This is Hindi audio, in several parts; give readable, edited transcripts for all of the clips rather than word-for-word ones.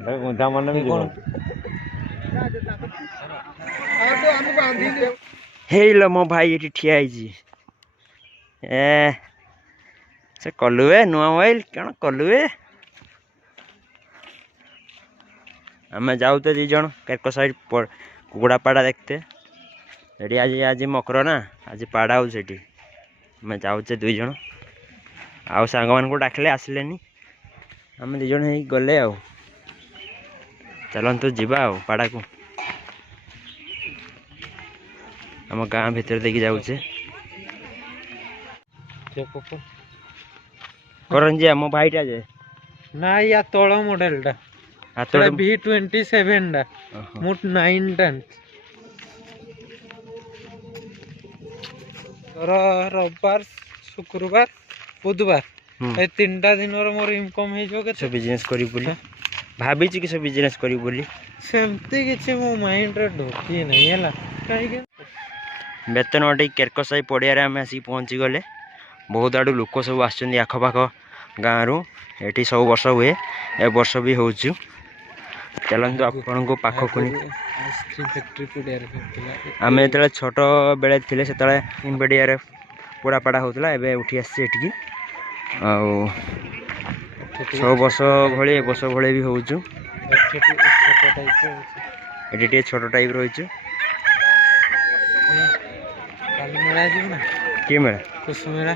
गुंधा मन भी हेलो मो भाई ये ठिया ए से कलुए नुआ मोबाइल कौन कलुए आम जाऊ तो दी जन केरको साइड कुकुड़ा पाड़ा देखते ये आज आज मकर ना आज पाड़ा हो आम जाऊे दुई जन आउ सांग मान को डाकिले आसिले आम दी जन गले आ चलतु जीवा पाड़ा को आम गाँ भीतर देखी जाऊे करंजिया मो भाईटा जे ना या तोड़ मॉडल टा V27 मुट 9 टन रविवार शुक्रवार बुधवार ए 3टा दिन मोर इनकम हे जो के बिजनेस करी बोली भाभी कि सब बिजनेस करी बोली सेमती किछि मो माइंड रे ढोकी नहीं हैला काहे के बेतन वाटी केरकसाई पड़िया रे आमे आसी पहुंची गले बहुत आडू लोक सब आछन आखपाख गाँव रु ये सब वर्ष हुए ए वर्ष भी हो चलतु आपण को पाख आम जो छोट बेले थे से इनबेडिया पोड़ा पाड़ा होता है उठी आसी छो वर्ष भाई वर्ष भाई भी हो छोट टाइप रही कि मेला कुसुमेला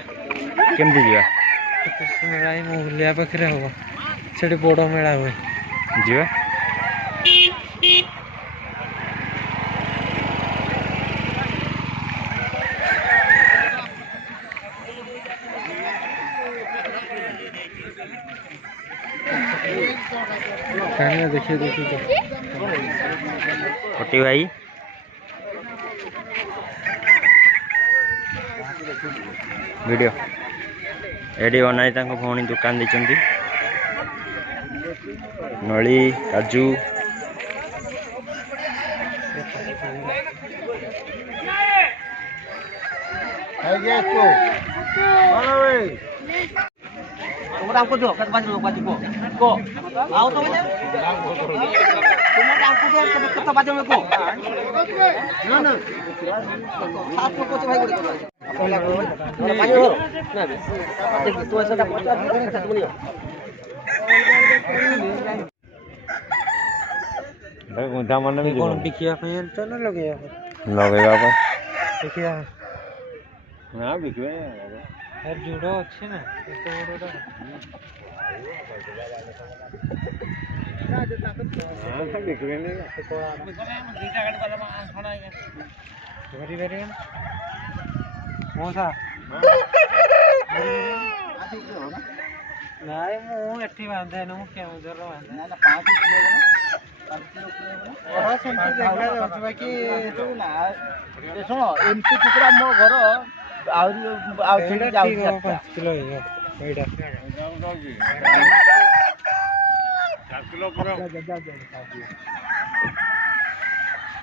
केमती जीवा कुसुमेला मुलिया पाखे हम से बड़ मेला हुए जीवा देखिए देखिए कटी भाई वीडियो एडी अनाई भौणी दुकान देती नली काजू हमको दो कत बाज लोग को आओ तो बजे तुम हमको दे कत बाज में को ना ना साथ में कोच भाई बोले पहला बाज हो ना देख तू ऐसा का पचास खत्म नहीं हो गुंधा मन भी कौन बिकिया पे तो ना लगेगा लगेगा देखिया ना बिकवे यार जुड़ो अच्छे ना तो बड़ोटा हां सब बिकवे नहीं वेरी वेरी मोसा नहीं मु एठी बांधे न मु के उधर बांधे ना 5 किलो ना 5 किलो और सेंटी देखा जाउछ बाकी तो ना सुनो एमपी कुकुरा मो घर आउ छेड़ी जाउ 5 किलो है एटा 4 किलो पूरा